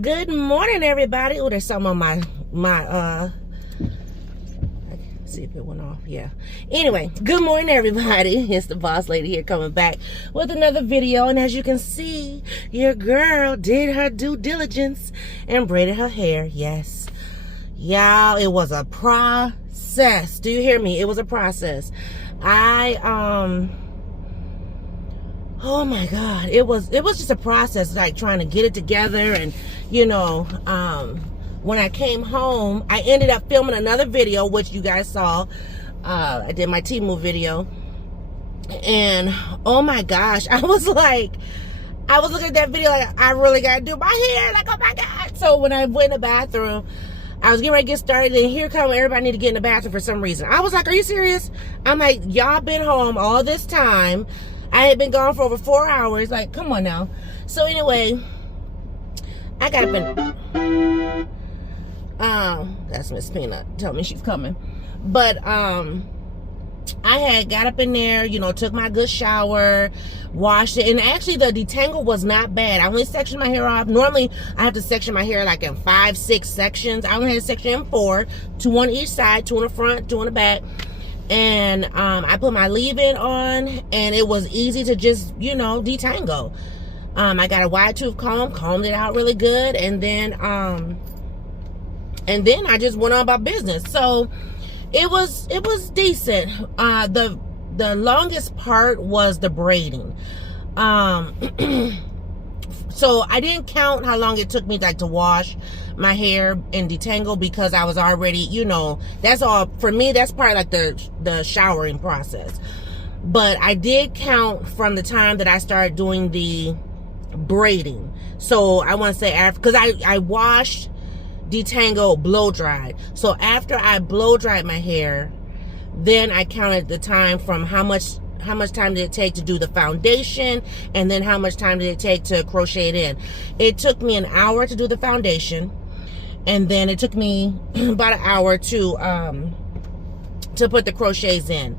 Good morning, everybody. Oh, there's something on my let's see if it went off. Yeah. Anyway, good morning, everybody. It's the boss lady here coming back with another video. And as you can see, your girl did her due diligence and braided her hair. Yes. Y'all, it was a process. Do you hear me? It was a process. Oh my God, it was just a process, like trying to get it together. And when I came home, I ended up filming another video, which you guys saw. I did my Temu video, and oh my gosh, I was looking at that video like, I really gotta do my hair, like, oh my God. So when I went in the bathroom, I was getting ready to get started, and here come everybody need to get in the bathroom for some reason. I was like, are you serious? I'm like, y'all been home all this time. I had been gone for over 4 hours. Like, come on now. So anyway, I got up and that's Miss Peanut telling me she's coming. But I had got up in there, took my good shower, washed it, and actually the detangle was not bad. I only sectioned my hair off. Normally I have to section my hair like in 5, 6 sections. I only had to section in 4, 2 on each side, 2 on the front, 2 on the back. And I put my leave-in on, and it was easy to just, detangle. I got a wide tooth comb, combed it out really good, and then I just went on about business. So it was decent. The longest part was the braiding. So I didn't count how long it took me to wash my hair and detangle, because I was already, that's all for me. That's part of like the showering process. But I did count from the time that I started doing the braiding. So I want to say after, because I washed, detangle, blow dried. So after I blow dried my hair, then I counted the time from how much time did it take to do the foundation, and then how much time did it take to crochet it in. It took me an hour to do the foundation, and then it took me about an hour to put the crochets in.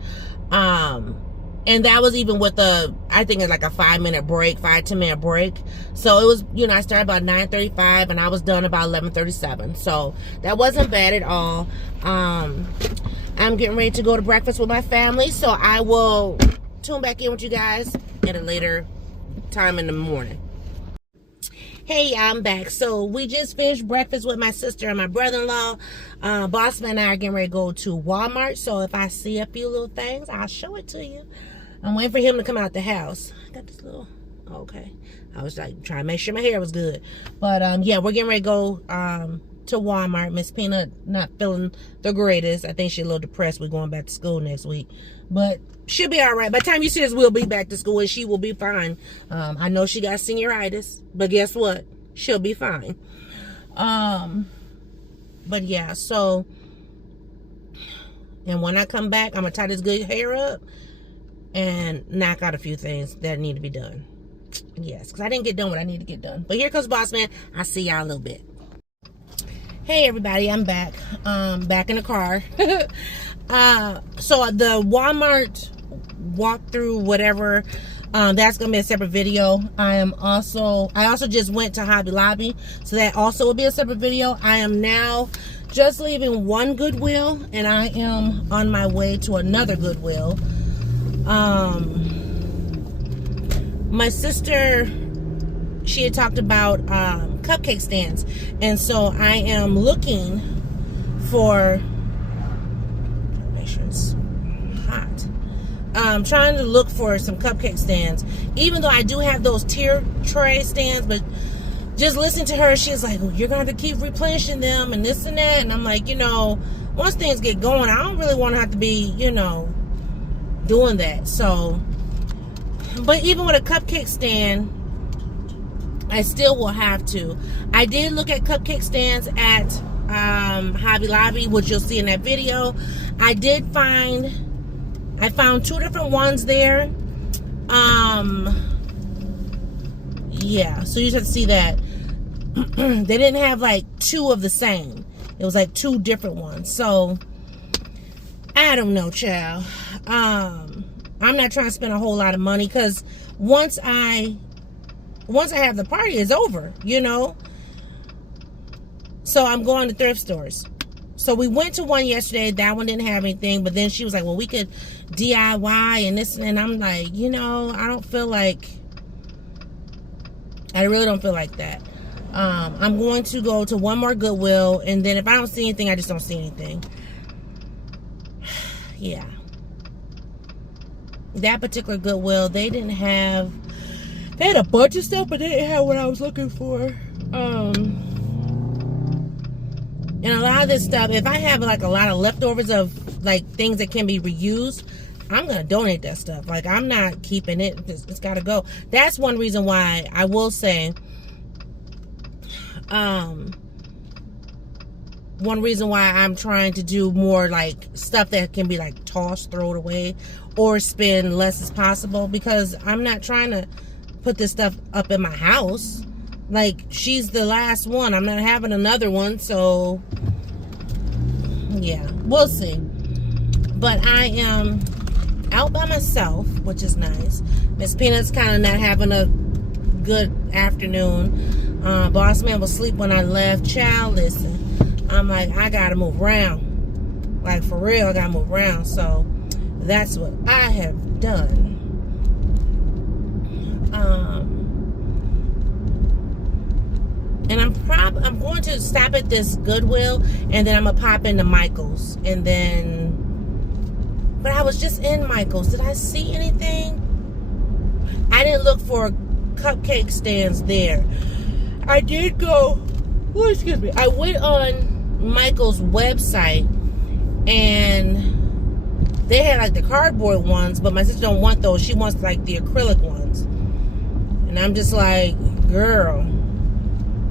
And that was even with I think it's like a 5-minute break, 5-10 minute break. So it was, I started about 9:35 and I was done about 11:37. So that wasn't bad at all. I'm getting ready to go to breakfast with my family, so I will tune back in with you guys at a later time in the morning. Hey, I'm back. So we just finished breakfast with my sister and my brother-in-law. Bossman and I are getting ready to go to Walmart. So if I see a few little things, I'll show it to you. I'm waiting for him to come out the house. I got this little, okay. I was like trying to make sure my hair was good. But yeah, we're getting ready to go to Walmart. Miss Peanut not feeling the greatest. I think she's a little depressed. We're going back to school next week. But she'll be all right. By the time you see this, we'll be back to school and she will be fine. I know she got senioritis, but guess what? She'll be fine. But yeah, so, and when I come back, I'm going to tie this good hair up and knock out a few things that need to be done. Yes, because I didn't get done what I need to get done. But here comes Boss Man. I'll see y'all in a little bit. Hey everybody, I'm back. Back in the car. So the Walmart walkthrough, whatever, that's gonna be a separate video. I also just went to Hobby Lobby, so that also will be a separate video. I am now just leaving one Goodwill, and I am on my way to another Goodwill. My sister, she had talked about cupcake stands, and so I am looking for, make sure it's hot. I'm trying to look for some cupcake stands, even though I do have those tier tray stands. But just listening to her, she's like, well, you're gonna have to keep replenishing them and this and that. And I'm like, once things get going, I don't really want to have to be, doing that. So, but even with a cupcake stand, I still will have to. I did look at cupcake stands at Hobby Lobby, which you'll see in that video. I found 2 different ones there. Yeah, so you just have to see that. They didn't have like 2 of the same. It was like 2 different ones. So I don't know, child. I'm not trying to spend a whole lot of money, because once I have the party, it's over, So I'm going to thrift stores. So we went to one yesterday. That one didn't have anything. But then she was like, well, we could DIY and this. And I'm like, you know, I really don't feel like that. I'm going to go to one more Goodwill. And then if I don't see anything, I just don't see anything. Yeah. That particular Goodwill, they had a bunch of stuff, but they didn't have what I was looking for. And a lot of this stuff, if I have like a lot of leftovers of like things that can be reused, I'm going to donate that stuff. Like, I'm not keeping it. It's got to go. That's one reason why I will say, one reason why I'm trying to do more like stuff that can be like tossed, thrown away, or spend less as possible, because I'm not trying to put this stuff up in my house. Like, she's the last one. I'm not having another one, so yeah, we'll see. But I am out by myself, which is nice. Miss Peanut's kind of not having a good afternoon. Boss man was asleep when I left. Child, listen, I'm like, I gotta move around. Like, for real, I gotta move around. So that's what I have done. And I'm going to stop at this Goodwill, and then I'm gonna pop into Michael's, and then. But I was just in Michael's. Did I see anything? I didn't look for cupcake stands there. I did go. Oh, excuse me. I went on Michael's website, and they had like the cardboard ones, but my sister don't want those. She wants like the acrylic ones, and I'm just like, girl.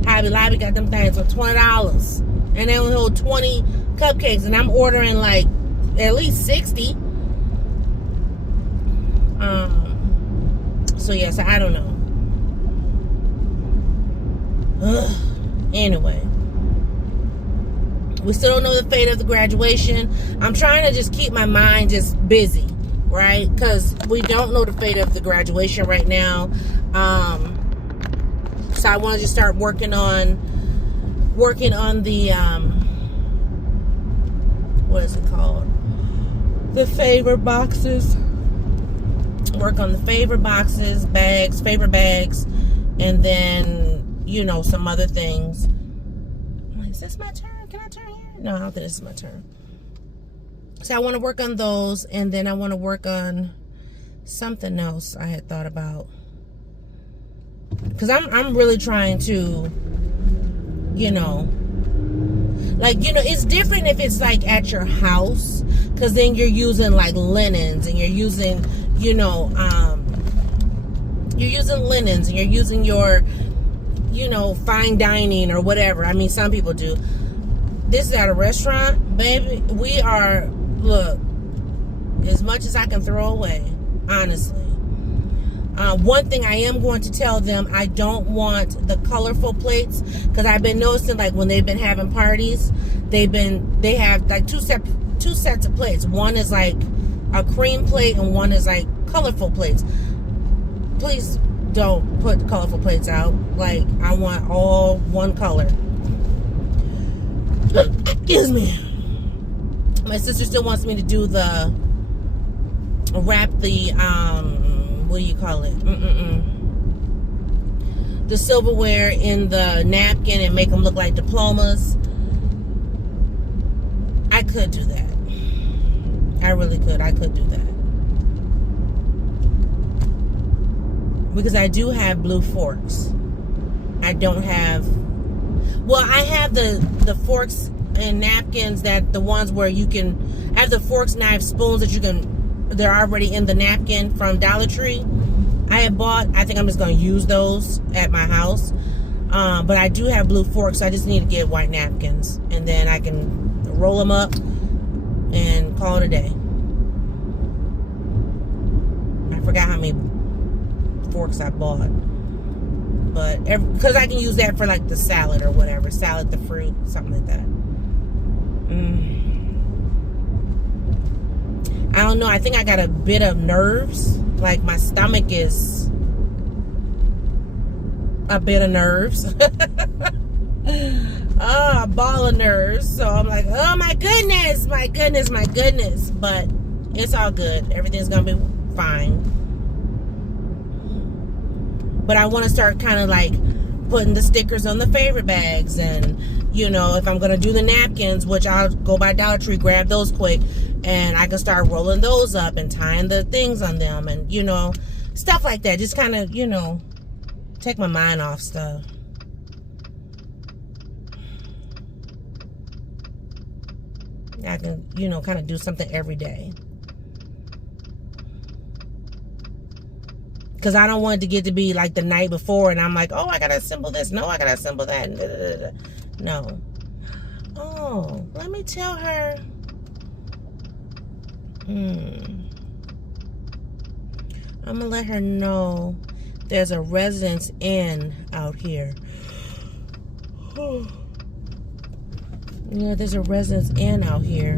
Hobby Lobby got them things for $20, and they only hold 20 cupcakes, and I'm ordering like at least 60. So yes, I don't know. Anyway, we still don't know the fate of the graduation. I'm trying to just keep my mind just busy, right? Because we don't know the fate of the graduation right now. So I want to just start working on the what is it called? The favor boxes. Work on the favor boxes, favor bags, and then, you know, some other things. Is this my turn? Can I turn here? No, I don't think this is my turn. So I want to work on those, and then I want to work on something else I had thought about. Because I'm really trying to, you know, like, you know, it's different if it's like at your house, because then you're using like linens, and you're using, you know, linens, and you're using your, you know, fine dining or whatever. I mean, some people do. This is at a restaurant, baby. We are, look, as much as I can throw away, honestly. One thing I am going to tell them, I don't want the colorful plates, because I've been noticing, like, when they've been having parties, they have like two sets of plates. One is like a cream plate, and one is like colorful plates. Please don't put the colorful plates out. Like, I want all one color. Excuse me. My sister still wants me to do wrap the what do you call it? The silverware in the napkin and make them look like diplomas. I could do that. I really could. I could do that. Because I do have blue forks. I don't have... Well, I have the forks and napkins, that the ones where you can... I have the forks, knives, spoons that you can... They're already in the napkin from Dollar Tree. I had bought... I think I'm just going to use those at my house. But I do have blue forks, so I just need to get white napkins. And then I can roll them up and call it a day. I forgot how many forks I bought. But because I can use that for like the salad or whatever. Salad, the fruit, something like that. I don't know. I think I got a bit of nerves. Like, my stomach is a bit of nerves. a ball of nerves. So I'm like, oh my goodness, my goodness, my goodness. But it's all good. Everything's gonna be fine. But I want to start kind of like putting the stickers on the favorite bags, and you know, if I'm gonna do the napkins, which I'll go by Dollar Tree, grab those quick, and I can start rolling those up and tying the things on them, and you know, stuff like that. Just kind of, you know, take my mind off stuff. I can, you know, kind of do something every day. Because I don't want it to get to be like the night before and I'm like, oh, I got to assemble this. No, I got to assemble that. No. Oh, let me tell her. I'm going to let her know there's a Residence Inn out here. Yeah, there's a Residence Inn out here.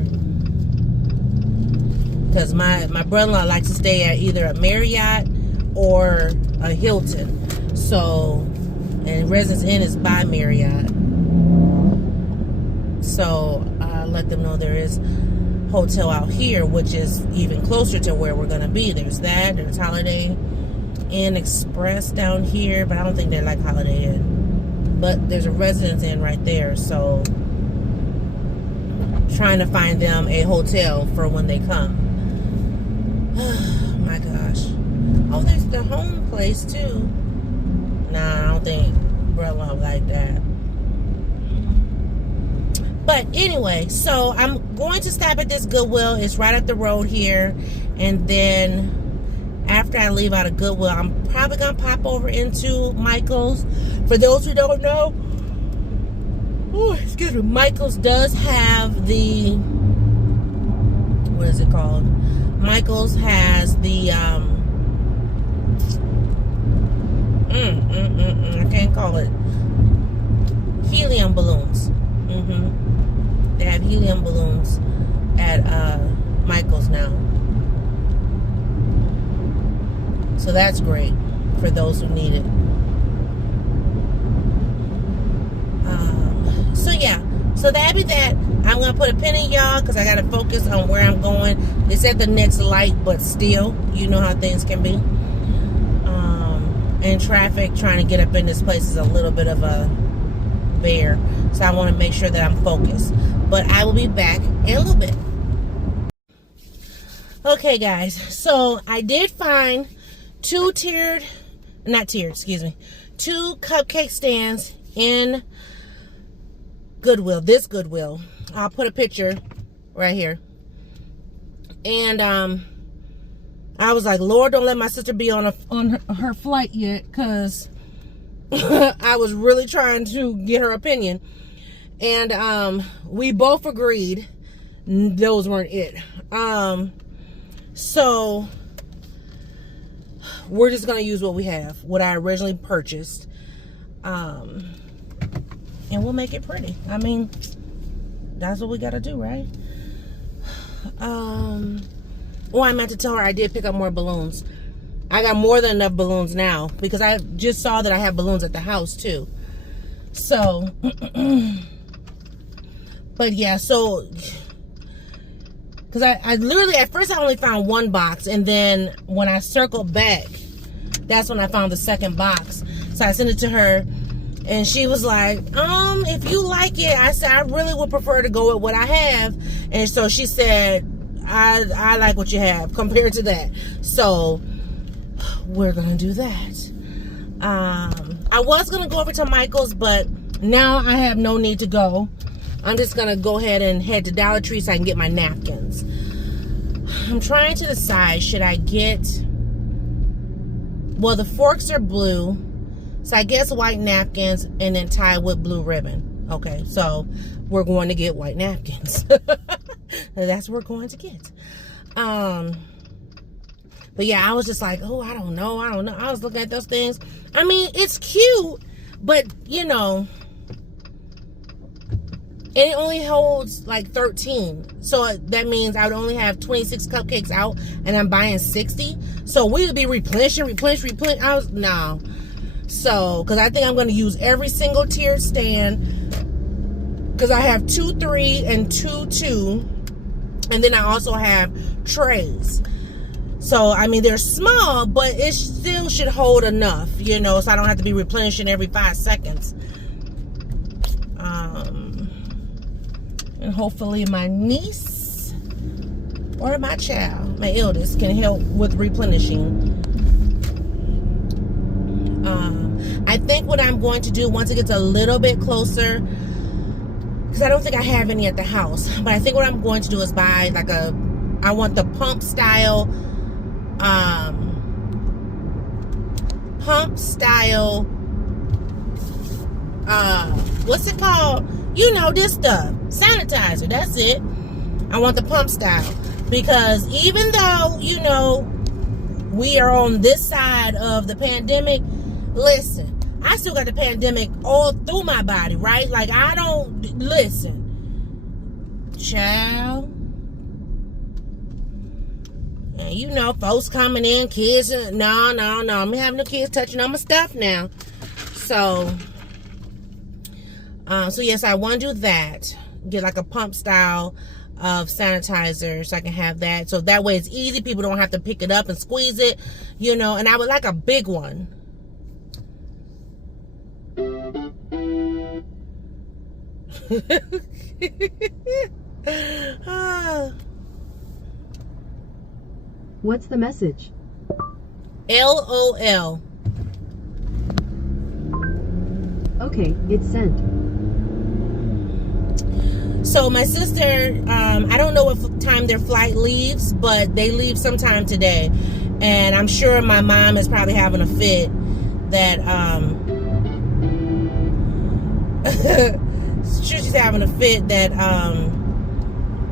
Because my brother-in-law likes to stay at either a Marriott or a Hilton. So, and Residence Inn is by Marriott. So, I let them know there is hotel out here, which is even closer to where we're going to be. There's that. There's Holiday Inn Express down here, but I don't think they're like Holiday Inn. But there's a Residence Inn right there, so trying to find them a hotel for when they come. Oh my gosh. Oh, there's the home place too. Nah, I don't think brother like that. But anyway, so I'm going to stop at this Goodwill. It's right up the road here. And then after I leave out of Goodwill, I'm probably going to pop over into Michael's. For those who don't know, excuse me, Michael's does have the, what is it called? Michael's has the, I can't call it, helium balloons. They have helium balloons at Michael's now. So that's great for those who need it. So yeah, so that'd be that. I'm gonna put a pin in y'all because I gotta focus on where I'm going. It's at the next light, but still, you know how things can be. And traffic trying to get up in this place is a little bit of a bear. So I want to make sure that I'm focused. But I will be back in a little bit. Okay, guys. So I did find two cupcake stands in Goodwill. This Goodwill. I'll put a picture right here. And I was like, Lord, don't let my sister be on her flight yet, because I was really trying to get her opinion. And we both agreed those weren't it. So we're just going to use what we have, what I originally purchased. And we'll make it pretty. I mean, that's what we got to do, right? Oh, I meant to tell her I did pick up more balloons. I got more than enough balloons now, because I just saw that I have balloons at the house too. So, but yeah, so, because I literally, at first I only found one box, and then when I circled back, that's when I found the second box. So I sent it to her, and she was like, if you like it, I said, I really would prefer to go with what I have. And so she said, I like what you have compared to that. So we're gonna do that. I was gonna go over to Michael's, but now I have no need to go. I'm just gonna go ahead and head to Dollar Tree so I can get my napkins. I'm trying to decide, should I get, well, the forks are blue, so I guess white napkins and then tie with blue ribbon. Okay, so we're going to get white napkins. That's what we're going to get. But yeah, I was just like, oh, I don't know. I was looking at those things. I mean, it's cute, but you know, it only holds like 13. So that means I would only have 26 cupcakes out, and I'm buying 60. So we would be replenishing. No. So, because I think I'm going to use every single tiered stand. because I have 2 3 and 2 2, and then I also have trays. So I mean, they're small, but it still should hold enough, you know, so I don't have to be replenishing every 5 seconds. And hopefully my niece or my child, my eldest, can help with replenishing. I think what I'm going to do once it gets a little bit closer, because I don't think I have any at the house, but I think what I'm going to do is buy like I want the pump style what's it called? You know, this stuff, sanitizer, that's it. I want the pump style, because even though, you know, we are on this side of the pandemic, listen, I still got the pandemic all through my body, right? Like, I don't, listen, child. And you know, folks coming in, kids, no, I'm having no kids touching on my stuff now. So yes, I want to do that. Get like a pump style of sanitizer so I can have that. So that way it's easy. People don't have to pick it up and squeeze it, you know, and I would like a big one. What's the message? LOL. Okay, it's sent. So my sister, I don't know what time their flight leaves, but they leave sometime today. And I'm sure my mom is probably having a fit that, she's having a fit that,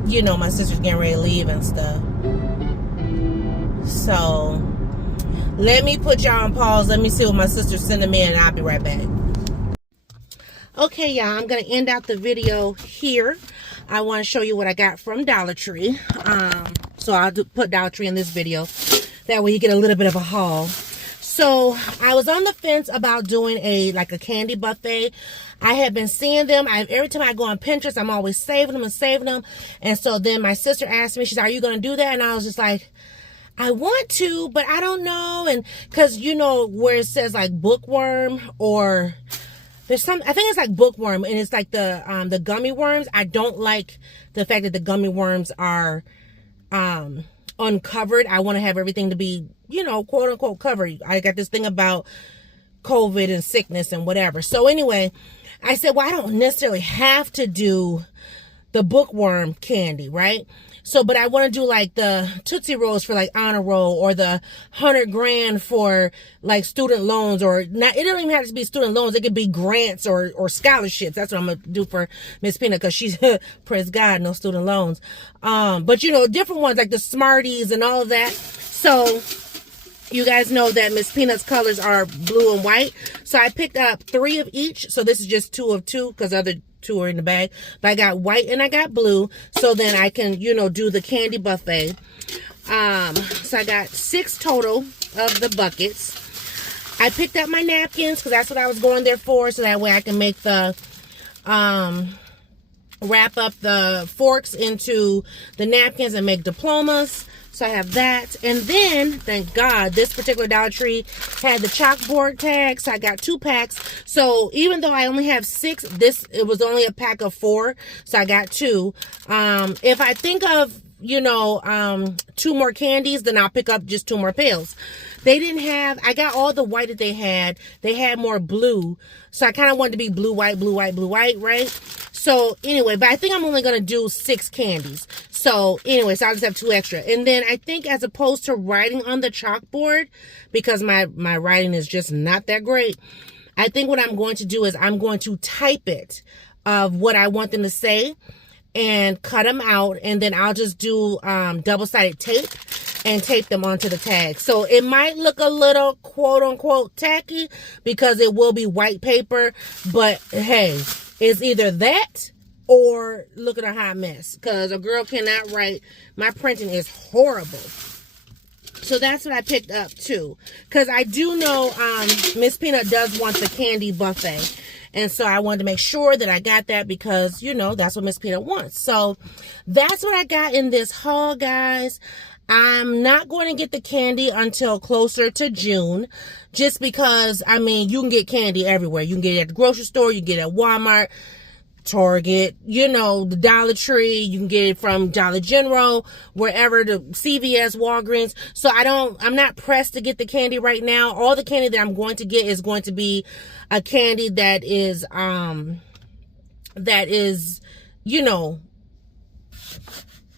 you know, my sister's getting ready to leave and stuff. So let me put y'all on pause. Let me see what my sister's sending me, and I'll be right back. Okay, y'all, I'm going to end out the video here. I want to show you what I got from Dollar Tree. So I'll put Dollar Tree in this video. That way you get a little bit of a haul. So I was on the fence about doing a candy buffet. I have been seeing them. Every time I go on Pinterest, I'm always saving them. And so then my sister asked me, she said, are you going to do that? And I was just like, I want to, but I don't know. And because, you know, where it says like bookworm, or there's some, I think it's like bookworm, and it's like the gummy worms. I don't like the fact that the gummy worms are uncovered. I want to have everything to be, you know, quote unquote covered. I got this thing about COVID and sickness and whatever. So anyway, I said, well, I don't necessarily have to do the bookworm candy, right? So, but I want to do like the Tootsie Rolls for like honor roll, or the $100 grand for like student loans, or not. It doesn't even have to be student loans. It could be grants or scholarships. That's what I'm going to do for Miss Peanut, because she's, praise God, no student loans. But you know, different ones like the Smarties and all of that. So you guys know that Miss Peanut's colors are blue and white. So I picked up 3 of each. So this is just 2 of 2, because the other 2 are in the bag. But I got white and I got blue. So then I can, you know, do the candy buffet. So I got 6 total of the buckets. I picked up my napkins, because that's what I was going there for. So that way I can make the, wrap up the forks into the napkins and make diplomas. So I have that. And then, thank God, this particular Dollar Tree had the chalkboard tag. So I got 2 packs. So even though I only have 6, it was only a pack of 4. So I got 2. If I think of, you know, 2 more candies, then I'll pick up just 2 more pills. They didn't have, I got all the white that they had. They had more blue. So I kind of wanted to be blue, white, right? So anyway, but I think I'm only going to do 6 candies. So anyway, so I'll just have 2 extra. And then I think, as opposed to writing on the chalkboard, because my writing is just not that great, I think what I'm going to do is I'm going to type it of what I want them to say and cut them out. And then I'll just do double-sided tape and tape them onto the tag. So it might look a little quote unquote tacky, because it will be white paper, but hey, it's either that or look at a hot mess, because a girl cannot write. My printing is horrible. So that's what I picked up too, because I do know Miss Peanut does want the candy buffet. And so I wanted to make sure that I got that because, you know, that's what Miss Peanut wants. So that's what I got in this haul, guys. I'm not going to get the candy until closer to June, just because, I mean, you can get candy everywhere. You can get it at the grocery store, you can get it at Walmart, Target, you know, the Dollar Tree, you can get it from Dollar General, wherever, the CVS, Walgreens. So I'm not pressed to get the candy right now. All the candy that I'm going to get is going to be a candy that is, you know,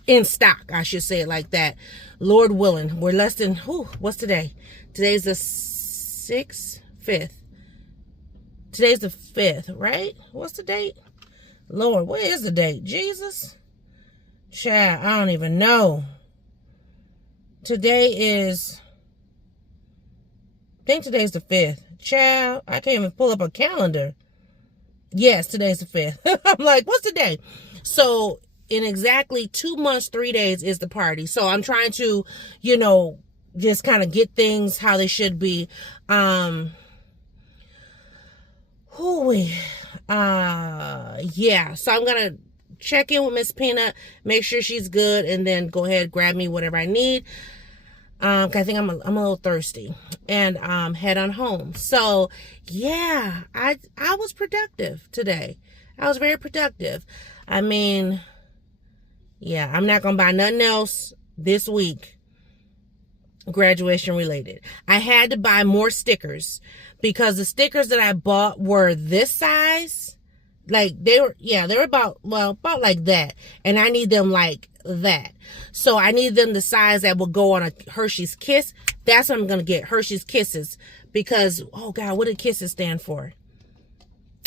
in stock, I should say it like that. Lord willing, we're less than, what's today? Today's the 5th. Today's the 5th, right? What's the date? Lord, what is the date? Jesus? Child, I don't even know. Today is, I think today's the 5th. Child, I can't even pull up a calendar. Yes, today's the 5th. I'm like, what's the day? So, in exactly 2 months, 3 days is the party. So I'm trying to, you know, just kind of get things how they should be. Yeah. So I'm going to check in with Miss Peanut, make sure she's good, and then go ahead, grab me whatever I need. 'Cause I think I'm a little thirsty, and head on home. So yeah, I was productive today. I was very productive. I mean, yeah, I'm not going to buy nothing else this week graduation related. I had to buy more stickers because the stickers that I bought were this size. Like they were about like that. And I need them like that. So I need them the size that will go on a Hershey's Kiss. That's what I'm going to get, Hershey's Kisses. Because, oh God, what do Kisses stand for?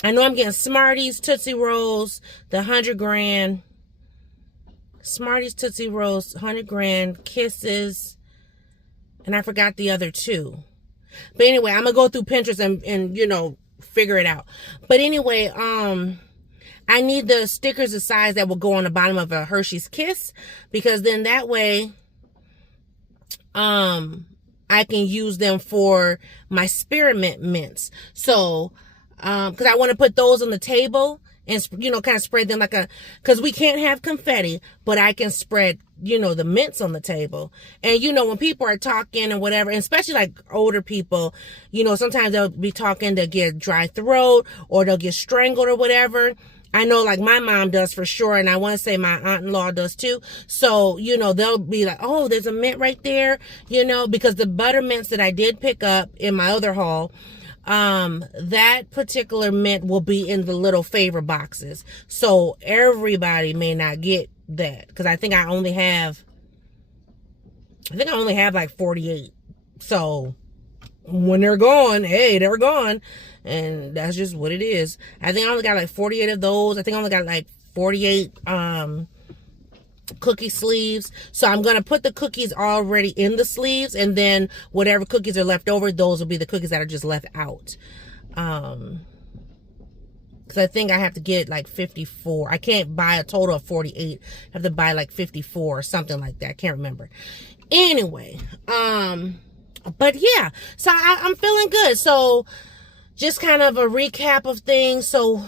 I know I'm getting Smarties, Tootsie Rolls, the 100 grand. Smarties, Tootsie Rolls, 100 grand, Kisses, and I forgot the other two. But anyway, I'm gonna go through Pinterest and you know, figure it out. But anyway, I need the stickers the size that will go on the bottom of a Hershey's Kiss, because then that way, I can use them for my spearmint mints. So, because I want to put those on the table. And, you know, kind of spread them like because we can't have confetti, but I can spread, you know, the mints on the table. And, you know, when people are talking and whatever, and especially like older people, you know, sometimes they'll be talking, they'll get dry throat or they'll get strangled or whatever. I know like my mom does for sure. And I want to say my aunt-in-law does too. So, you know, they'll be like, oh, there's a mint right there, you know, because the butter mints that I did pick up in my other haul, that particular mint will be in the little favor boxes. So everybody may not get that, because I think I only have like 48. So when they're gone, hey, they're gone. And that's just what it is. I think I only got like 48 of those. I think I only got like 48, cookie sleeves. So I'm going to put the cookies already in the sleeves, and then whatever cookies are left over, those will be the cookies that are just left out. Because I think I have to get like 54. I can't buy a total of 48. I have to buy like 54 or something like that. I can't remember. Anyway, but yeah, so I'm feeling good. So just kind of a recap of things. So,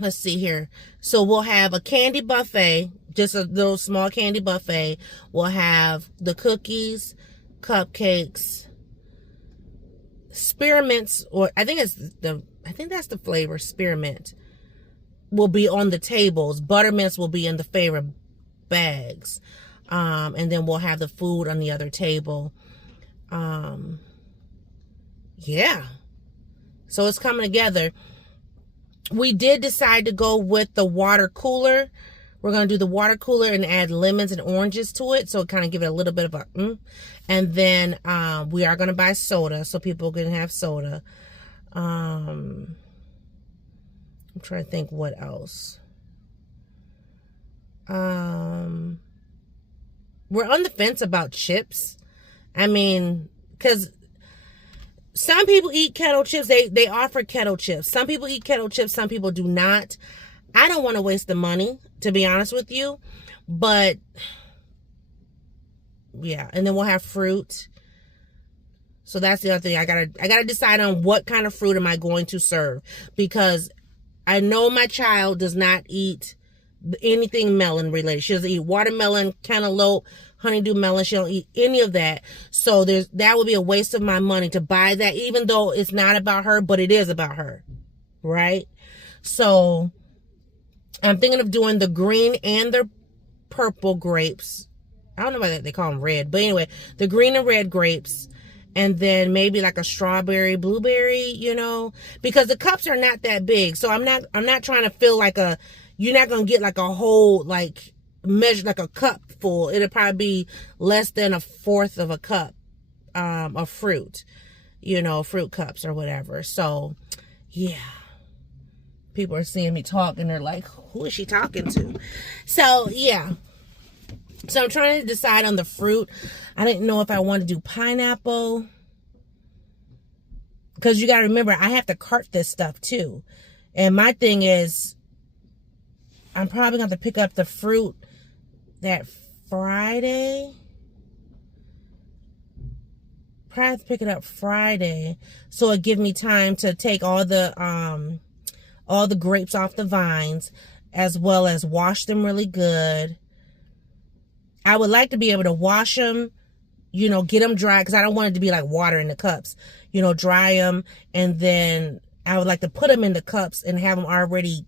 let's see here. So we'll have a candy buffet, just a little small candy buffet. We'll have the cookies, cupcakes, spearmints, or I think that's the flavor, spearmint, will be on the tables. Buttermints will be in the favorite bags. And then we'll have the food on the other table. Yeah. So it's coming together. We did decide to go with the water cooler. We're going to do the water cooler and add lemons and oranges to it. So kind of give it a little bit of a, And then we are going to buy soda so people can have soda. I'm trying to think what else. We're on the fence about chips. I mean, because some people eat kettle chips. They offer kettle chips. Some people eat kettle chips. Some people do not. I don't want to waste the money, to be honest with you. But, yeah. And then we'll have fruit. So that's the other thing. I gotta decide on what kind of fruit am I going to serve, because I know my child does not eat anything melon related. She doesn't eat watermelon, cantaloupe, honeydew melon. She don't eat any of that. So that would be a waste of my money to buy that, even though it's not about her, but it is about her, right? So I'm thinking of doing the green and the purple grapes. I don't know why they call them red, but anyway, the green and red grapes, and then maybe like a strawberry, blueberry, you know, because the cups are not that big. So I'm not trying to feel like you're not going to get like a whole, like, measure, like a cup full. It'll probably be less than a fourth of a cup of fruit, you know, fruit cups or whatever. So, yeah. People are seeing me talk and they're like, who is she talking to? So, yeah. So I'm trying to decide on the fruit. I didn't know if I want to do pineapple. Because you got to remember, I have to cart this stuff too. And my thing is, I'm probably going to pick up the fruit that Friday. Probably have to pick it up Friday. So it give me time to take all the grapes off the vines, as well as wash them really good. I would like to be able to wash them, you know, get them dry, because I don't want it to be like water in the cups. You know, dry them, and then I would like to put them in the cups and have them already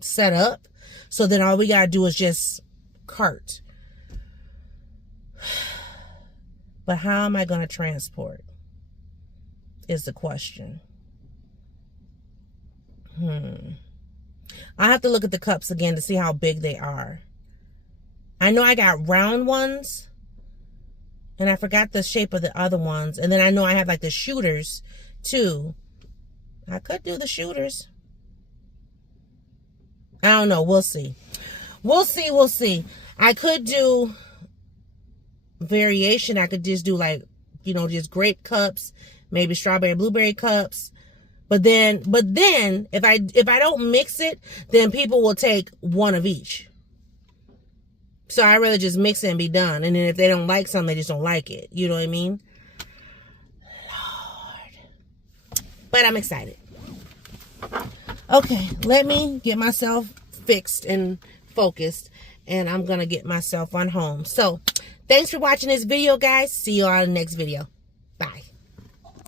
set up. So then all we got to do is just cart. But how am I going to transport is the question. I have to look at the cups again to see how big they are. I know I got round ones, and I forgot the shape of the other ones. And then I know I have like the shooters too. I could do the shooters. I don't know. We'll see. We'll see. I could do variation. I could just do like, you know, just grape cups, maybe strawberry, blueberry cups. But then if I don't mix it, then people will take one of each. So I'd rather just mix it and be done. And then if they don't like something, they just don't like it. You know what I mean? Lord. But I'm excited. Okay, let me get myself fixed and focused. And I'm going to get myself on home. So, thanks for watching this video, guys. See you all in the next video.